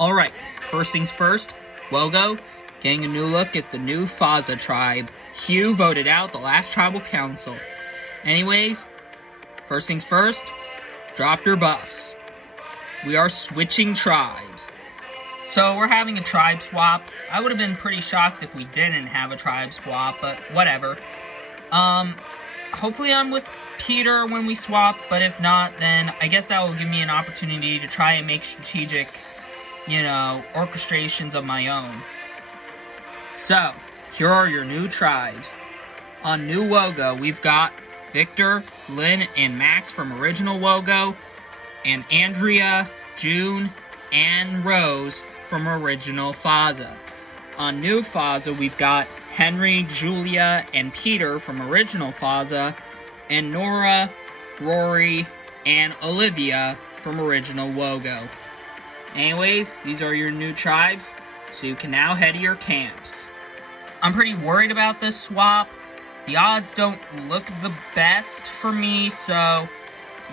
Alright, first things first, logo, getting a new look at the new Faza tribe. Hugh voted out the last tribal council. Anyways, first things first, drop your buffs. We are switching tribes. So we're having a tribe swap. I would have been pretty shocked if we didn't have a tribe swap, but whatever. Hopefully I'm with Peter when we swap, but if not, then I guess that will give me an opportunity to try and make strategic, orchestrations of my own. So, here are your new tribes. On new logo, we've got Victor, Lynn, and Max from original logo, and Andrea, June, and Rose from original Faza. On new Faza, we've got Henry, Julia, and Peter from original Faza, and Nora, Rory, and Olivia from original logo. Anyways, these are your new tribes, so you can now head to your camps. I'm pretty worried about this swap. The odds don't look the best for me, so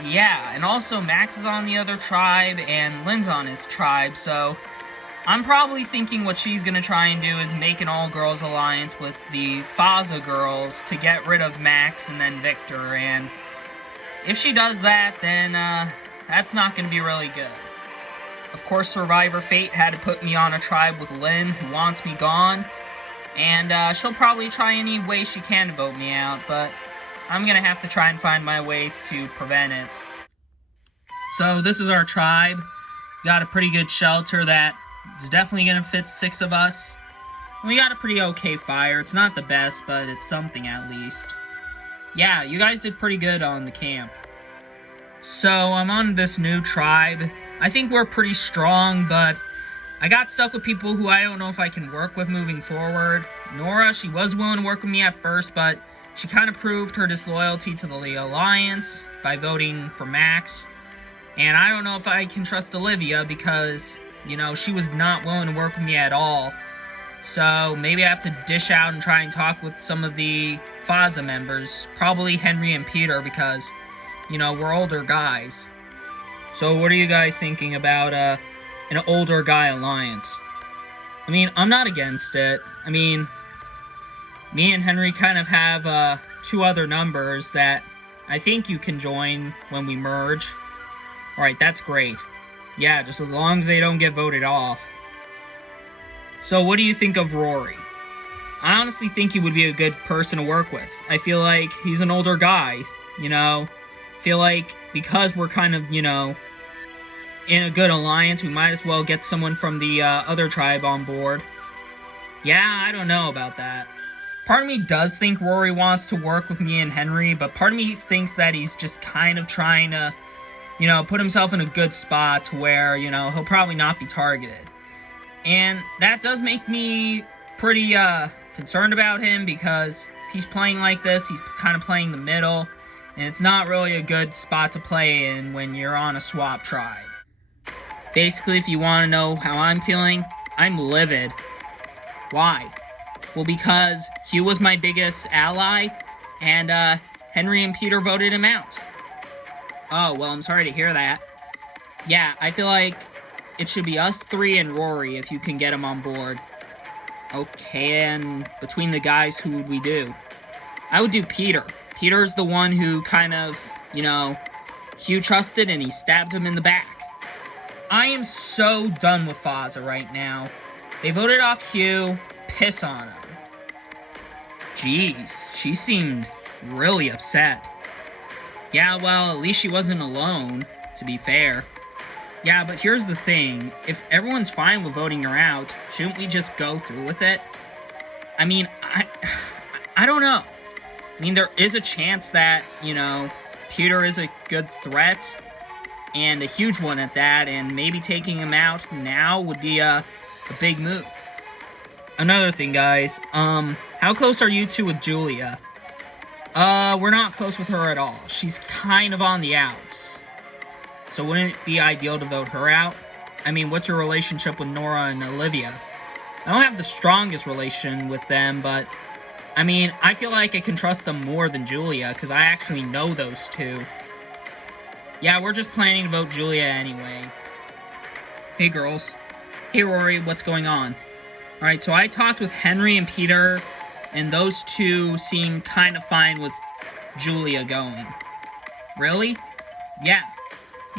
yeah. And also, Max is on the other tribe, and Lynn's on his tribe, so I'm probably thinking what she's going to try and do is make an all-girls alliance with the Faza girls to get rid of Max and then Victor, and if she does that, then that's not going to be really good. Of course, Survivor Fate had to put me on a tribe with Lynn, who wants me gone, and she'll probably try any way she can to vote me out, but I'm going to have to try and find my ways to prevent it. So this is our tribe. We got a pretty good shelter that is definitely going to fit 6 of us. We got a pretty okay fire. It's not the best, but it's something at least. Yeah, you guys did pretty good on the camp. So I'm on this new tribe. I think we're pretty strong, but I got stuck with people who I don't know if I can work with moving forward. Nora, she was willing to work with me at first, but she kind of proved her disloyalty to the Alliance by voting for Max. And I don't know if I can trust Olivia because, she was not willing to work with me at all. So maybe I have to dish out and try and talk with some of the Faza members. Probably Henry and Peter because, we're older guys. So what are you guys thinking about an older guy alliance? I mean, I'm not against it. I mean, me and Henry kind of have 2 other numbers that I think you can join when we merge. Alright, that's great. Yeah, just as long as they don't get voted off. So what do you think of Rory? I honestly think he would be a good person to work with. I feel like he's an older guy, feel like because we're kind of, in a good alliance, we might as well get someone from the other tribe on board. Yeah, I don't know about that. Part of me does think Rory wants to work with me and Henry, but part of me thinks that he's just kind of trying to, put himself in a good spot to where, he'll probably not be targeted. And that does make me pretty concerned about him because if he's playing like this, he's kind of playing the middle, and it's not really a good spot to play in when you're on a swap tribe. Basically, if you want to know how I'm feeling, I'm livid. Why? Well, because Hugh was my biggest ally, and Henry and Peter voted him out. Oh, well, I'm sorry to hear that. Yeah, I feel like it should be us 3 and Rory if you can get him on board. Okay, and between the guys, who would we do? I would do Peter. Peter's the one who kind of, Hugh trusted and he stabbed him in the back. I am so done with Faza right now. They voted off Hugh. Piss on him. Jeez, she seemed really upset. Yeah, well, at least she wasn't alone, to be fair. Yeah, but here's the thing. If everyone's fine with voting her out, shouldn't we just go through with it? I mean, I don't know. I mean, there is a chance that, Peter is a good threat, and a huge one at that, and maybe taking him out now would be a big move. Another thing, guys, how close are you 2 with Julia? We're not close with her at all. She's kind of on the outs. So wouldn't it be ideal to vote her out? I mean, what's your relationship with Nora and Olivia? I don't have the strongest relation with them, but I mean, I feel like I can trust them more than Julia, because I actually know those 2. Yeah, we're just planning to vote Julia anyway. Hey girls, Hey Rory, what's going on? Alright, so I talked with Henry and Peter, and those two seem kind of fine with Julia going. Really? Yeah.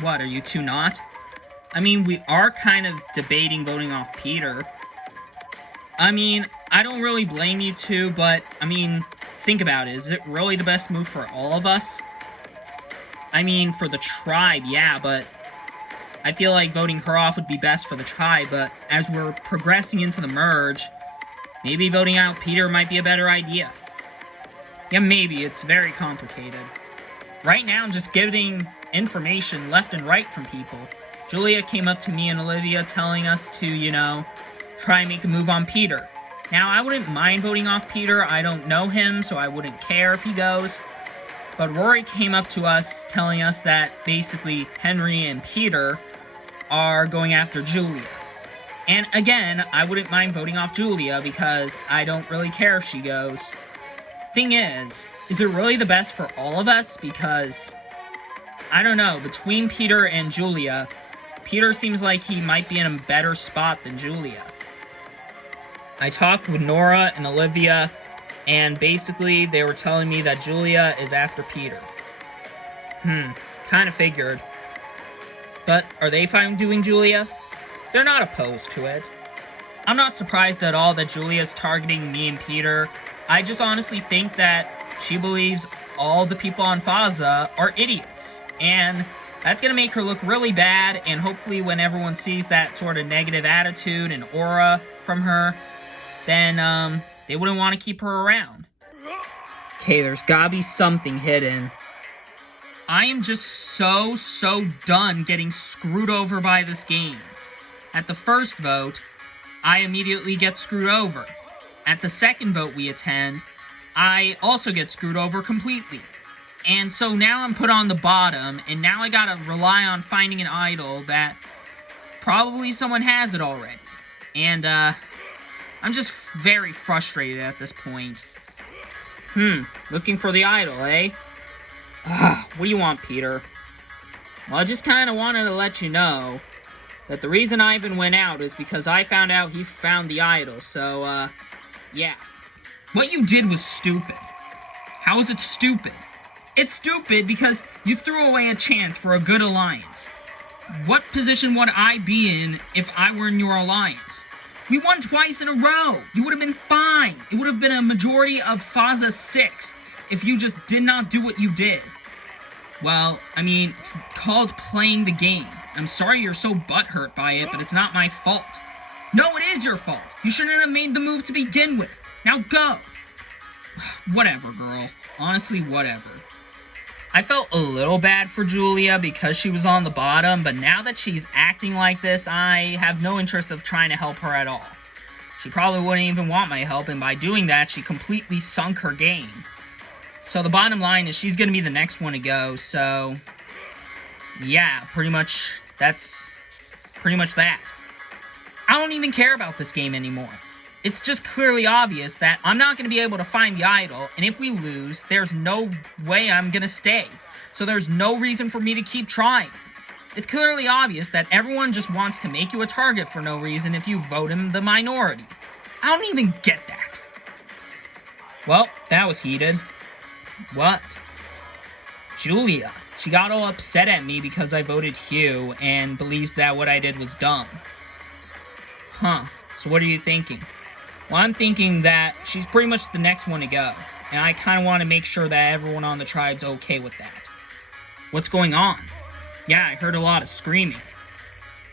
What, are you two not? I mean, we are kind of debating voting off Peter. I mean, I don't really blame you two, but, I mean, think about it. Is it really the best move for all of us? I mean, for the tribe, yeah, but I feel like voting her off would be best for the tribe, but as we're progressing into the merge, maybe voting out Peter might be a better idea. Yeah, maybe. It's very complicated. Right now, I'm just getting information left and right from people. Julia came up to me and Olivia telling us to, you know, try and make a move on Peter. Now, I wouldn't mind voting off Peter. I don't know him, so I wouldn't care if he goes. But Rory came up to us telling us that basically Henry and Peter are going after Julia. And again, I wouldn't mind voting off Julia because I don't really care if she goes. Thing is it really the best for all of us? Because, I don't know, between Peter and Julia, Peter seems like he might be in a better spot than Julia. I talked with Nora and Olivia, and basically they were telling me that Julia is after Peter. Kind of figured. But are they fine doing Julia? They're not opposed to it. I'm not surprised at all that Julia's targeting me and Peter. I just honestly think that she believes all the people on Faza are idiots. And that's gonna make her look really bad, and hopefully when everyone sees that sort of negative attitude and aura from her, then, they wouldn't want to keep her around. Okay, there's gotta be something hidden. I am just so done getting screwed over by this game. At the first vote, I immediately get screwed over. At the second vote we attend, I also get screwed over completely. And so now I'm put on the bottom, and now I gotta rely on finding an idol that probably someone has it already. And, I'm just very frustrated at this point. Looking for the idol, eh? What do you want, Peter? Well, I just kinda wanted to let you know that the reason Ivan went out is because I found out he found the idol, so, yeah. What you did was stupid. How is it stupid? It's stupid because you threw away a chance for a good alliance. What position would I be in if I were in your alliance? We won twice in a row! You would have been fine! It would have been a majority of Faza 6 if you just did not do what you did. Well, I mean, it's called playing the game. I'm sorry you're so butthurt by it, but it's not my fault. No, it is your fault! You shouldn't have made the move to begin with! Now go! Whatever, girl. Honestly, whatever. I felt a little bad for Julia because she was on the bottom, but now that she's acting like this, I have no interest of trying to help her at all. She probably wouldn't even want my help, and by doing that, she completely sunk her game. So the bottom line is she's gonna be the next one to go, so yeah, that's pretty much that. I don't even care about this game anymore. It's just clearly obvious that I'm not going to be able to find the idol, and if we lose, there's no way I'm going to stay. So there's no reason for me to keep trying. It's clearly obvious that everyone just wants to make you a target for no reason if you vote in the minority. I don't even get that. Well, that was heated. What? Julia. She got all upset at me because I voted Hugh and believes that what I did was dumb. Huh. So what are you thinking? Well, I'm thinking that she's pretty much the next one to go, and I kind of want to make sure that everyone on the tribe's okay with that. What's going on? Yeah, I heard a lot of screaming.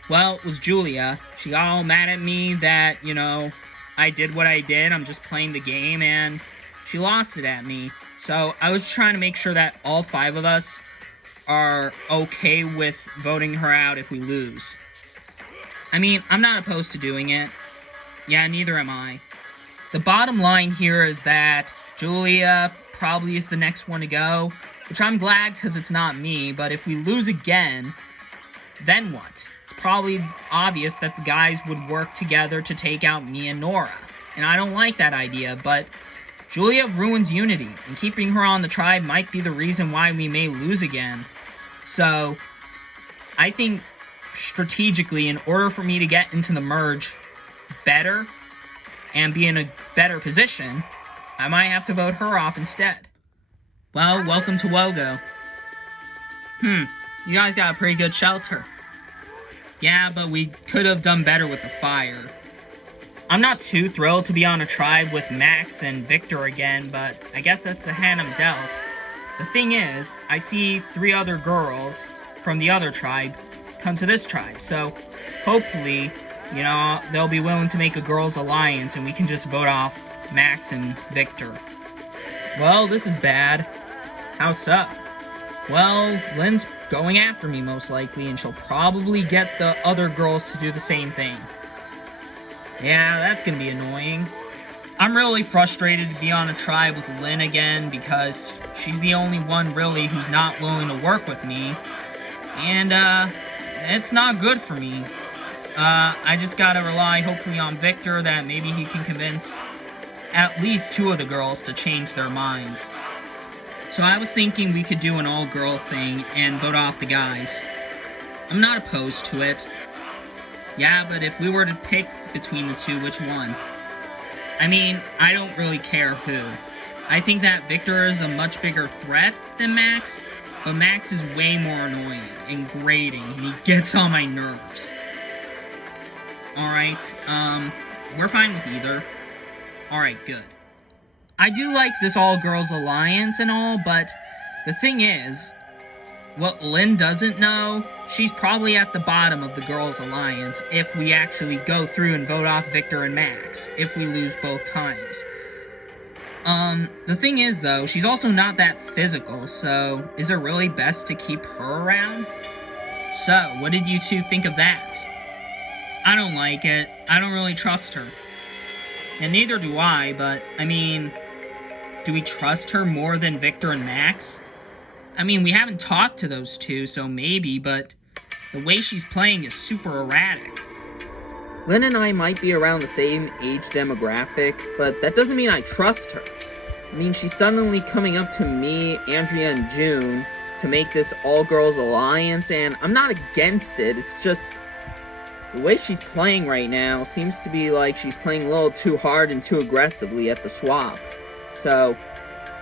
Well, it was Julia. She got all mad at me that, you know, I did what I did, I'm just playing the game, and she lost it at me. So I was trying to make sure that all 5 of us are okay with voting her out if we lose. I mean, I'm not opposed to doing it. Yeah, neither am I. The bottom line here is that Julia probably is the next one to go, which I'm glad because it's not me, but if we lose again, then what? It's probably obvious that the guys would work together to take out me and Nora, and I don't like that idea, but Julia ruins unity, and keeping her on the tribe might be the reason why we may lose again. So, I think strategically, in order for me to get into the merge better and be in a better position, I might have to vote her off instead. Well, welcome to Wogo. You guys got a pretty good shelter. Yeah, but we could have done better with the fire. I'm not too thrilled to be on a tribe with Max and Victor again, but I guess that's the hand I'm dealt. The thing is, I see 3 other girls from the other tribe come to this tribe, so hopefully, you know, they'll be willing to make a girls' alliance and we can just vote off Max and Victor. Well, this is bad. How so? Well, Lynn's going after me most likely, and she'll probably get the other girls to do the same thing. Yeah, that's gonna be annoying. I'm really frustrated to be on a tribe with Lynn again, because she's the only one really who's not willing to work with me. And, it's not good for me. I just gotta rely hopefully on Victor, that maybe he can convince at least 2 of the girls to change their minds. So I was thinking we could do an all-girl thing and vote off the guys. I'm not opposed to it. Yeah, but if we were to pick between the 2, which one? I mean, I don't really care who. I think that Victor is a much bigger threat than Max, but Max is way more annoying and grating, and he gets on my nerves. Alright, we're fine with either. Alright, good. I do like this all-girls alliance and all, but the thing is, what Lynn doesn't know, she's probably at the bottom of the girls' alliance if we actually go through and vote off Victor and Max, if we lose both times. The thing is, though, she's also not that physical, so is it really best to keep her around? So, what did you 2 think of that? I don't like it. I don't really trust her. And neither do I, but, I mean, do we trust her more than Victor and Max? I mean, we haven't talked to those 2, so maybe, but the way she's playing is super erratic. Lynn and I might be around the same age demographic, but that doesn't mean I trust her. I mean, she's suddenly coming up to me, Andrea, and June to make this all-girls alliance, and I'm not against it. It's just the way she's playing right now seems to be like she's playing a little too hard and too aggressively at the swap. So,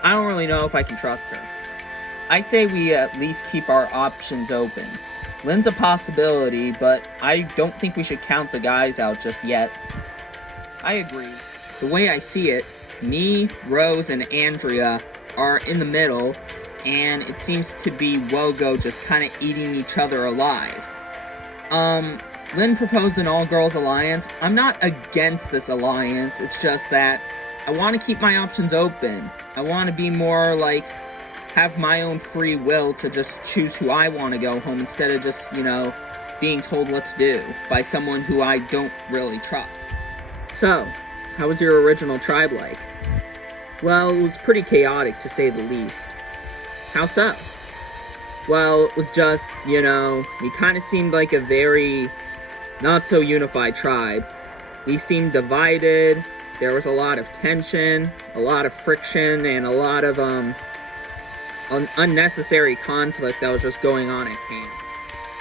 I don't really know if I can trust her. I say we at least keep our options open. Lynn's a possibility, but I don't think we should count the guys out just yet. I agree. The way I see it, me, Rose, and Andrea are in the middle, and it seems to be Wogo just kind of eating each other alive. Lynn proposed an all-girls alliance. I'm not against this alliance, it's just that I want to keep my options open. I want to be more like, have my own free will to just choose who I want to go home instead of just, you know, being told what to do by someone who I don't really trust. So, how was your original tribe like? Well, it was pretty chaotic to say the least. How so? Well, it was just, you know, we kind of seemed like a very not so unified tribe. We seemed divided. There was a lot of tension, a lot of friction, and a lot of unnecessary conflict that was just going on at camp.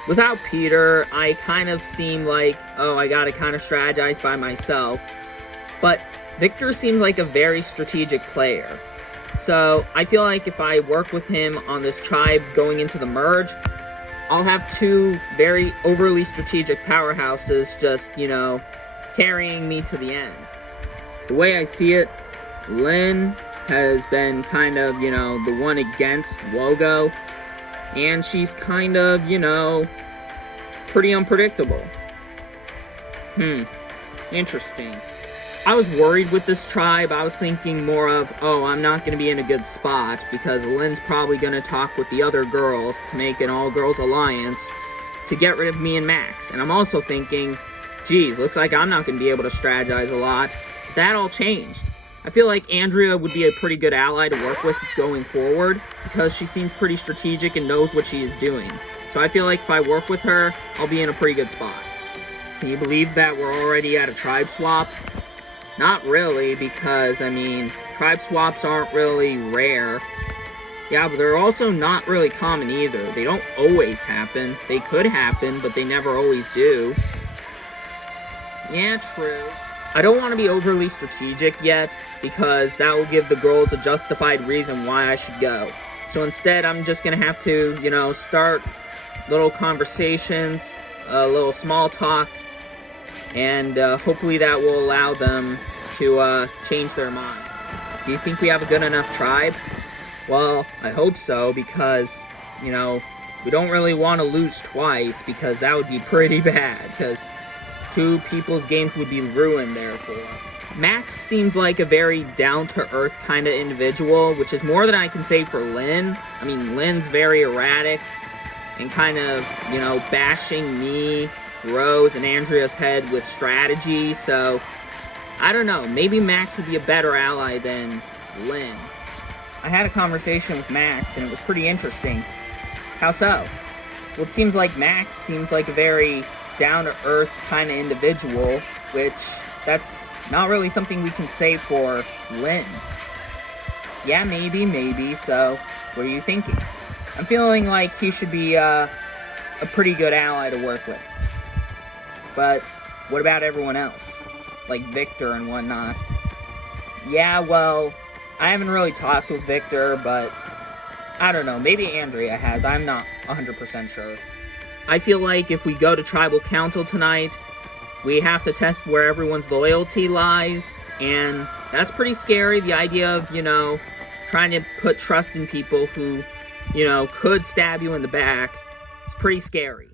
Without Peter, I kind of seemed like, oh, I gotta kind of strategize by myself. But Victor seems like a very strategic player. So I feel like if I work with him on this tribe going into the merge, I'll have 2 very overly strategic powerhouses just, you know, carrying me to the end. The way I see it, Lynn has been kind of, you know, the one against Wogo, and she's kind of, you know, pretty unpredictable. Interesting. I was worried with this tribe. I was thinking more of, oh, I'm not going to be in a good spot because Lynn's probably going to talk with the other girls to make an all-girls alliance to get rid of me and Max. And I'm also thinking, geez, looks like I'm not going to be able to strategize a lot. That all changed. I feel like Andrea would be a pretty good ally to work with going forward because she seems pretty strategic and knows what she is doing. So I feel like if I work with her, I'll be in a pretty good spot. Can you believe that we're already at a tribe swap? Not really, because, I mean, tribe swaps aren't really rare. Yeah, but they're also not really common either. They don't always happen. They could happen, but they never always do. Yeah, true. I don't want to be overly strategic yet, because that will give the girls a justified reason why I should go. So instead, I'm just going to have to, start little conversations, a little small talk, and hopefully that will allow them to change their mind. Do you think we have a good enough tribe? Well, I hope so, because, we don't really want to lose twice, because that would be pretty bad, because 2 people's games would be ruined, therefore. Max seems like a very down-to-earth kind of individual, which is more than I can say for Lynn. I mean, Lynn's very erratic, and kind of, bashing me, Rose, and Andrea's head with strategy, so I don't know, maybe Max would be a better ally than Lynn. I had a conversation with Max, and it was pretty interesting. How so? Well, it seems like Max seems like a very down-to-earth kind of individual, which that's not really something we can say for Lynn. Yeah, maybe, so what are you thinking? I'm feeling like he should be a pretty good ally to work with. But what about everyone else? Like Victor and whatnot? Yeah, well, I haven't really talked with Victor, but I don't know, maybe Andrea has, I'm not 100% sure. I feel like if we go to Tribal Council tonight, we have to test where everyone's loyalty lies, and that's pretty scary, the idea of, trying to put trust in people who, could stab you in the back. It's pretty scary.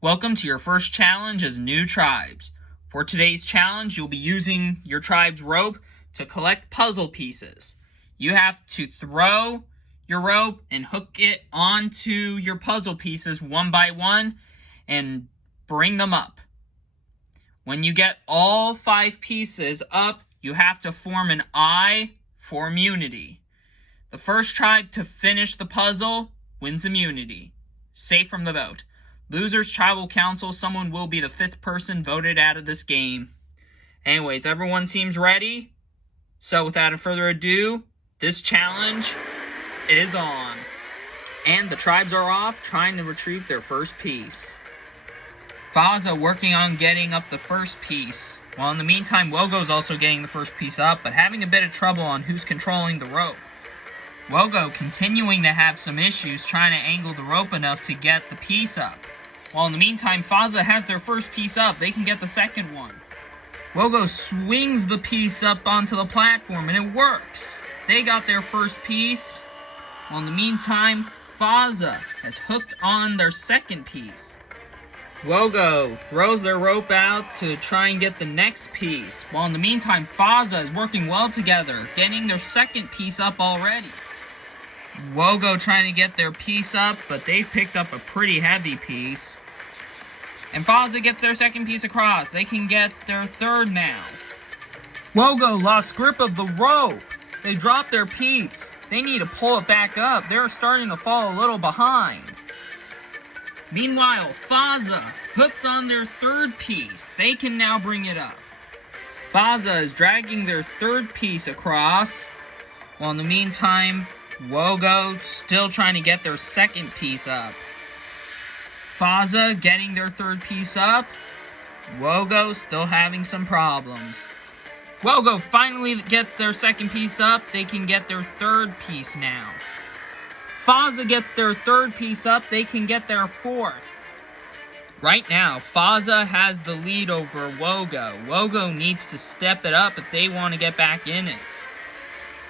Welcome to your first challenge as new tribes. For today's challenge, you'll be using your tribe's rope to collect puzzle pieces. You have to throw your rope and hook it onto your puzzle pieces one by one and bring them up. When you get all 5 pieces up, you have to form an eye for immunity. The first tribe to finish the puzzle wins immunity. Safe from the vote. Losers Tribal Council, someone will be the 5th person voted out of this game. Anyways, everyone seems ready. So without further ado, this challenge is on. And the tribes are off trying to retrieve their first piece. Faza working on getting up the first piece, while in the meantime Wogo's also getting the first piece up, but having a bit of trouble on who's controlling the rope. Wogo continuing to have some issues trying to angle the rope enough to get the piece up. While in the meantime Faza has their first piece up, they can get the second one. Wogo swings the piece up onto the platform and it works. They got their first piece. While in the meantime, Faza has hooked on their second piece. Wogo throws their rope out to try and get the next piece. While in the meantime, Faza is working well together, getting their second piece up already. Wogo trying to get their piece up, but they've picked up a pretty heavy piece. And Faza gets their second piece across. They can get their third now. Wogo lost grip of the rope. They dropped their piece. They need to pull it back up. They're starting to fall a little behind. Meanwhile, Faza hooks on their third piece. They can now bring it up. Faza is dragging their third piece across, while in the meantime, Wogo still trying to get their second piece up. Faza getting their third piece up. Wogo still having some problems. Wogo finally gets their second piece up. They can get their third piece now. Faza gets their third piece up. They can get their fourth. Right now, Faza has the lead over Wogo. Wogo needs to step it up if they want to get back in it.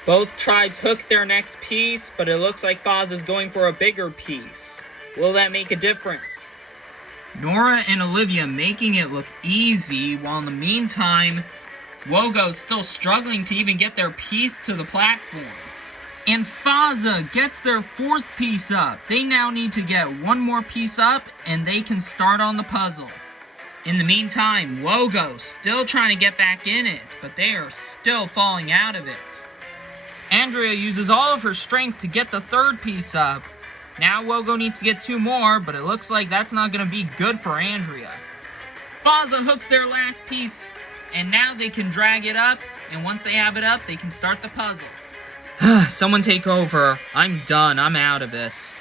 Both tribes hook their next piece, but it looks like Faza's going for a bigger piece. Will that make a difference? Nora and Olivia making it look easy, while in the meantime, Wogo's still struggling to even get their piece to the platform. And Faza gets their fourth piece up. They now need to get one more piece up, and they can start on the puzzle. In the meantime, Wogo still trying to get back in it, but they are still falling out of it. Andrea uses all of her strength to get the third piece up. Now Wogo needs to get 2 more, but it looks like that's not going to be good for Andrea. Faza hooks their last piece, and now they can drag it up, and once they have it up, they can start the puzzle. Someone take over. I'm done. I'm out of this.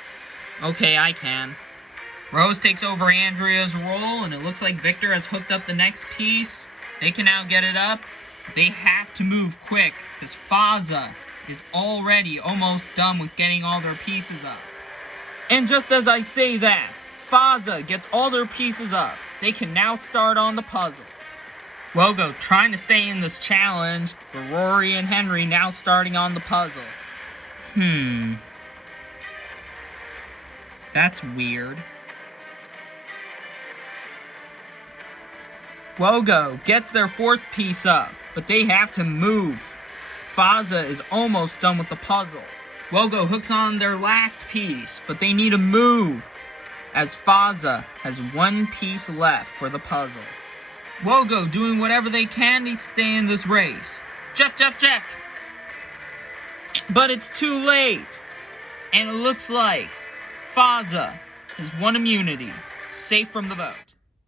Okay, I can. Rose takes over Andrea's role, and it looks like Victor has hooked up the next piece. They can now get it up. They have to move quick, because Faza is already almost done with getting all their pieces up. And just as I say that, Faza gets all their pieces up. They can now start on the puzzle. Wogo trying to stay in this challenge, but Rory and Henry now starting on the puzzle. That's weird. Wogo gets their fourth piece up, but they have to move. Faza is almost done with the puzzle. Wogo hooks on their last piece, but they need to move, as Faza has one piece left for the puzzle. Wogo doing whatever they can to stay in this race. Jeff! But it's too late. And it looks like Faza has won immunity, safe from the vote.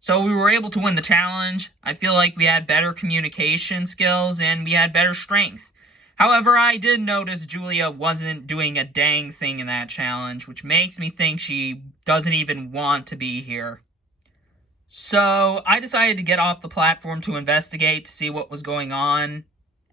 So we were able to win the challenge. I feel like we had better communication skills and we had better strength. However, I did notice Julia wasn't doing a dang thing in that challenge, which makes me think she doesn't even want to be here. So I decided to get off the platform to investigate to see what was going on,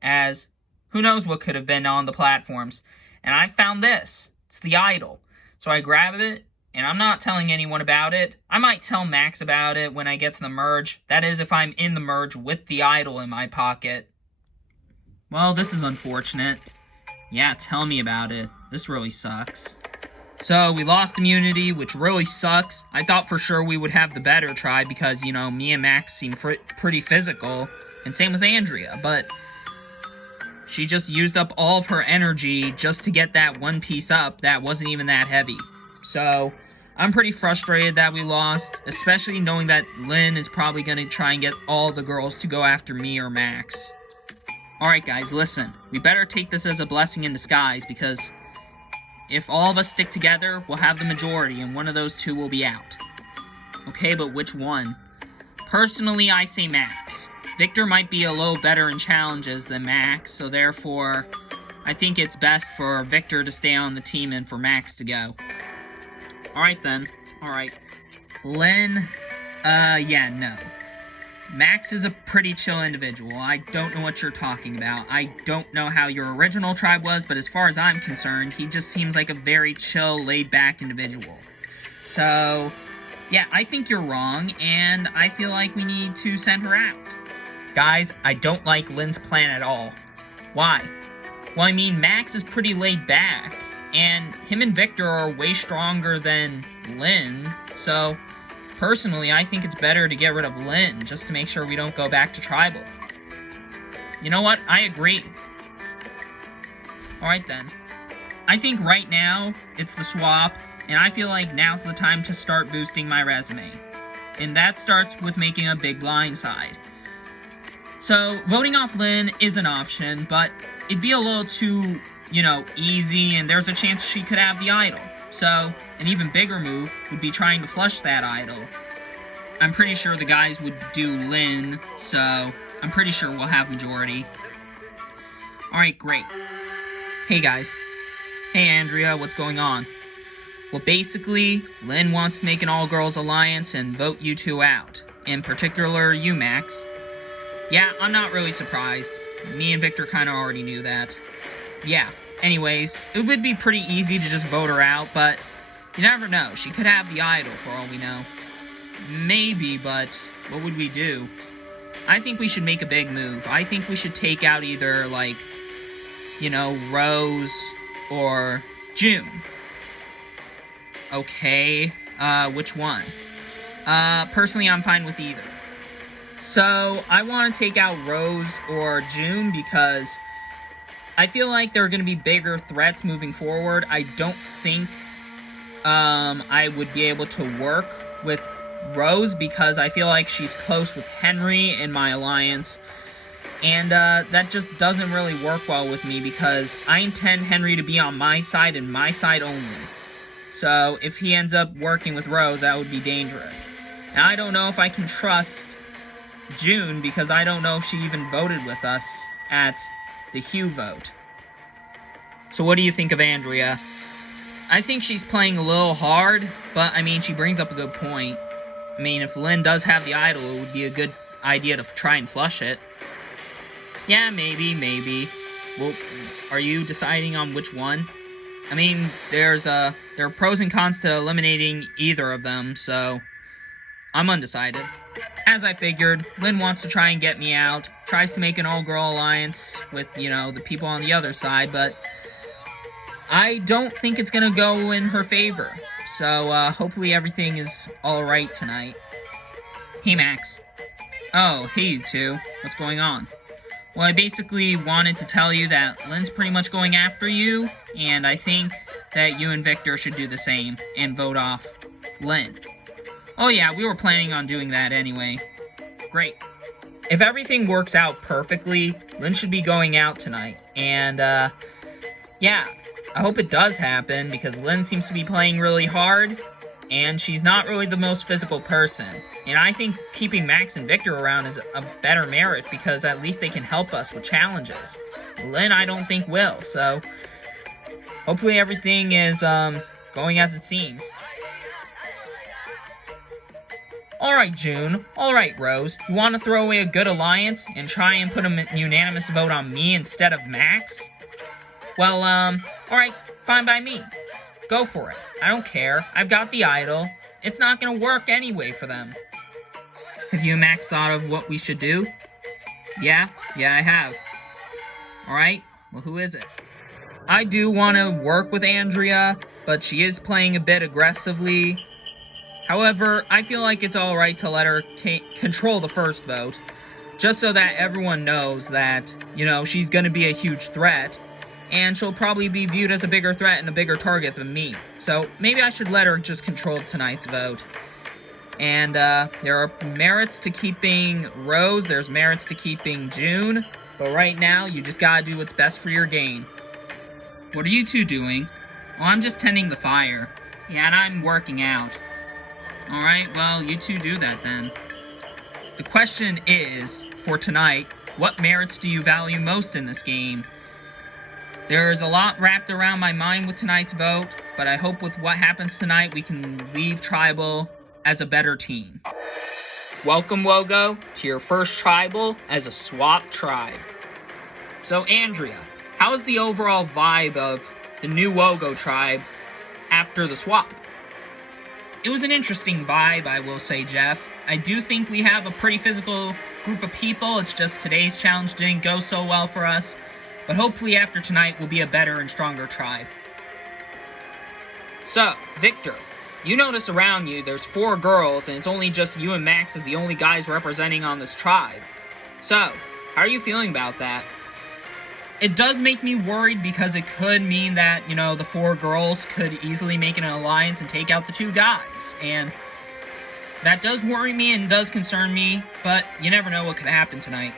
as who knows what could have been on the platforms. And I found this. It's the idol. So I grabbed it, and I'm not telling anyone about it. I might tell Max about it when I get to the merge. That is, if I'm in the merge with the idol in my pocket. Well, this is unfortunate. Yeah, tell me about it. This really sucks. So, we lost immunity, which really sucks. I thought for sure we would have the better try because, you know, me and Max seem pretty physical. And same with Andrea, but she just used up all of her energy just to get that one piece up that wasn't even that heavy. So, I'm pretty frustrated that we lost, especially knowing that Lynn is probably going to try and get all the girls to go after me or Max. Alright guys, listen. We better take this as a blessing in disguise because if all of us stick together, we'll have the majority and one of those two will be out. Okay, but which one? Personally, I say Max. Victor might be a little better in challenges than Max, so therefore, I think it's best for Victor to stay on the team and for Max to go. Alright then. Alright. Lynn, yeah, no. Max is a pretty chill individual. I don't know what you're talking about. I don't know how your original tribe was, but as far as I'm concerned, he just seems like a very chill, laid-back individual. So, yeah, I think you're wrong, and I feel like we need to send her out. Guys, I don't like Lynn's plan at all. Why? Well, I mean, Max is pretty laid back, and him and Victor are way stronger than Lynn, so personally, I think it's better to get rid of Lynn, just to make sure we don't go back to tribal. You know what? I agree. Alright then. I think right now, it's the swap, and I feel like now's the time to start boosting my resume. And that starts with making a big blind side. So, voting off Lynn is an option, but it'd be a little too, you know, easy, and there's a chance she could have the idol. So, an even bigger move would be trying to flush that idol. I'm pretty sure the guys would do Lynn, so I'm pretty sure we'll have majority. Alright, great. Hey guys. Hey Andrea, what's going on? Well, basically, Lynn wants to make an all-girls alliance and vote you two out. In particular, you, Max. Yeah, I'm not really surprised. Me and Victor kind of already knew that. Yeah. Anyways, it would be pretty easy to just vote her out, but you never know. She could have the idol, for all we know. Maybe, but what would we do? I think we should make a big move. I think we should take out either, like, you know, Rose or June. Okay, which one? Personally, I'm fine with either. So, I want to take out Rose or June because I feel like there are going to be bigger threats moving forward. I don't think I would be able to work with Rose because I feel like she's close with Henry in my alliance. And that just doesn't really work well with me because I intend Henry to be on my side and my side only. So if he ends up working with Rose, that would be dangerous. And I don't know if I can trust June because I don't know if she even voted with us at the Hugh vote. So what do you think of Andrea? I think she's playing a little hard, but I mean, she brings up a good point. I mean, if Lynn does have the idol, it would be a good idea to try and flush it. Yeah, maybe. Well, are you deciding on which one? I mean, there are pros and cons to eliminating either of them, so I'm undecided. As I figured, Lynn wants to try and get me out, tries to make an all-girl alliance with, the people on the other side, but I don't think it's gonna go in her favor. So, hopefully everything is alright tonight. Hey, Max. Oh, hey, you two. What's going on? Well, I basically wanted to tell you that Lynn's pretty much going after you, and I think that you and Victor should do the same and vote off Lynn. Oh yeah, we were planning on doing that anyway. Great. If everything works out perfectly, Lynn should be going out tonight, and, yeah, I hope it does happen, because Lynn seems to be playing really hard, and she's not really the most physical person. And I think keeping Max and Victor around is a better merit, because at least they can help us with challenges. Lynn, I don't think will, so hopefully everything is going as it seems. Alright, June. Alright, Rose. You want to throw away a good alliance and try and put a unanimous vote on me instead of Max? Well, alright, fine by me. Go for it. I don't care. I've got the idol. It's not gonna work anyway for them. Have you and Max thought of what we should do? Yeah, I have. Alright, well, who is it? I do want to work with Andrea, but she is playing a bit aggressively. However, I feel like it's alright to let her control the first vote, just so that everyone knows that, she's gonna be a huge threat, and she'll probably be viewed as a bigger threat and a bigger target than me. So maybe I should let her just control tonight's vote. And there are merits to keeping Rose, there's merits to keeping June, but right now you just gotta do what's best for your game. What are you two doing? Well, I'm just tending the fire. Yeah, and I'm working out. Alright, well, you two do that then. The question is, for tonight, what merits do you value most in this game? There's a lot wrapped around my mind with tonight's vote, but I hope with what happens tonight we can leave Tribal as a better team. Welcome, Wogo, to your first Tribal as a swap tribe. So, Andrea, how's the overall vibe of the new Wogo tribe after the swap? It was an interesting vibe, I will say, Jeff. I do think we have a pretty physical group of people. It's just today's challenge didn't go so well for us. But hopefully after tonight, we'll be a better and stronger tribe. So, Victor, you notice around you there's 4 girls, and it's only just you and Max as the only guys representing on this tribe. So, how are you feeling about that? It does make me worried because it could mean that, the 4 girls could easily make an alliance and take out the 2 guys. And that does worry me and does concern me, but you never know what could happen tonight.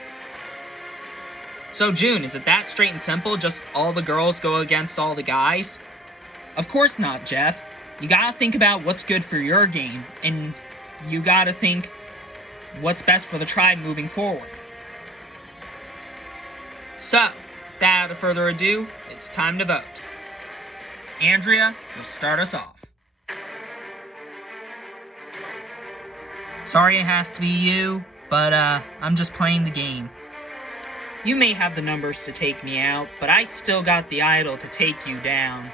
So, June, is it that straight and simple? Just all the girls go against all the guys? Of course not, Jeff. You gotta think about what's good for your game, and you gotta think what's best for the tribe moving forward. So, without further ado, it's time to vote. Andrea, you'll start us off. Sorry it has to be you, but I'm just playing the game. You may have the numbers to take me out, but I still got the idol to take you down.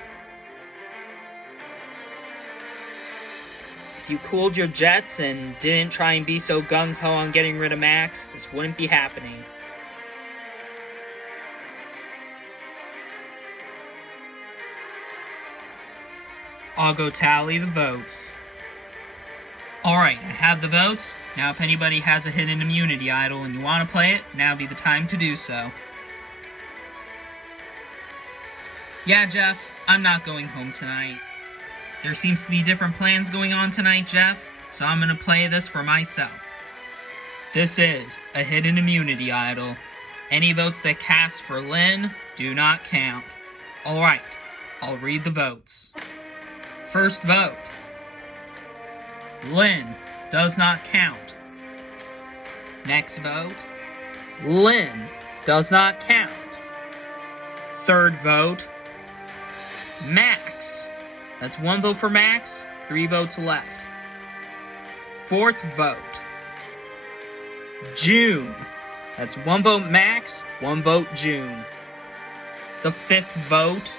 If you cooled your jets and didn't try and be so gung-ho on getting rid of Max, this wouldn't be happening. I'll go tally the votes. Alright, I have the votes. Now if anybody has a hidden immunity idol and you want to play it, now would be the time to do so. Yeah, Jeff, I'm not going home tonight. There seems to be different plans going on tonight, Jeff, so I'm going to play this for myself. This is a hidden immunity idol. Any votes that cast for Lynn do not count. Alright, I'll read the votes. First vote. Lynn does not count. Next vote. Lynn does not count. Third vote. Max. That's 1 vote for Max, 3 votes left. 4th vote. June. That's 1 vote Max, 1 vote June. The 5th vote.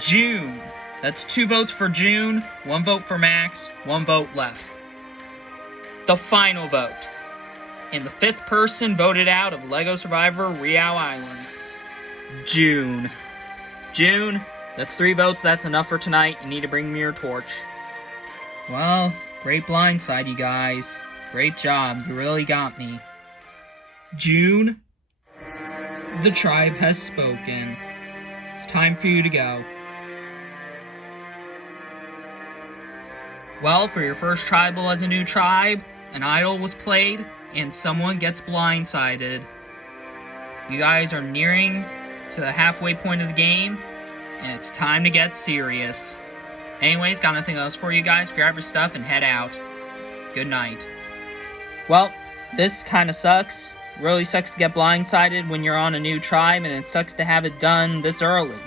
June. That's 2 votes for June, 1 vote for Max, 1 vote left. The final vote. And the 5th person voted out of LEGO Survivor Riau Islands. June. June, that's 3 votes. That's enough for tonight. You need to bring me your torch. Well, great blindside, you guys. Great job. You really got me. June, the tribe has spoken. It's time for you to go. Well, for your first tribal as a new tribe, an idol was played, and someone gets blindsided. You guys are nearing to the halfway point of the game, and it's time to get serious. Anyways, got nothing else for you guys. Grab your stuff and head out. Good night. Well, this kind of sucks. Really sucks to get blindsided when you're on a new tribe, and it sucks to have it done this early.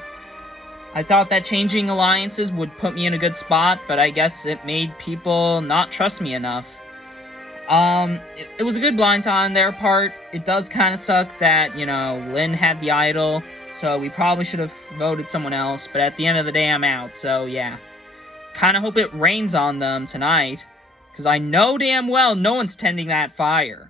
I thought that changing alliances would put me in a good spot, but I guess it made people not trust me enough. It was a good blindside on their part. It does kind of suck that, Lynn had the idol, so we probably should have voted someone else, but at the end of the day, I'm out, so yeah. Kind of hope it rains on them tonight, because I know damn well no one's tending that fire.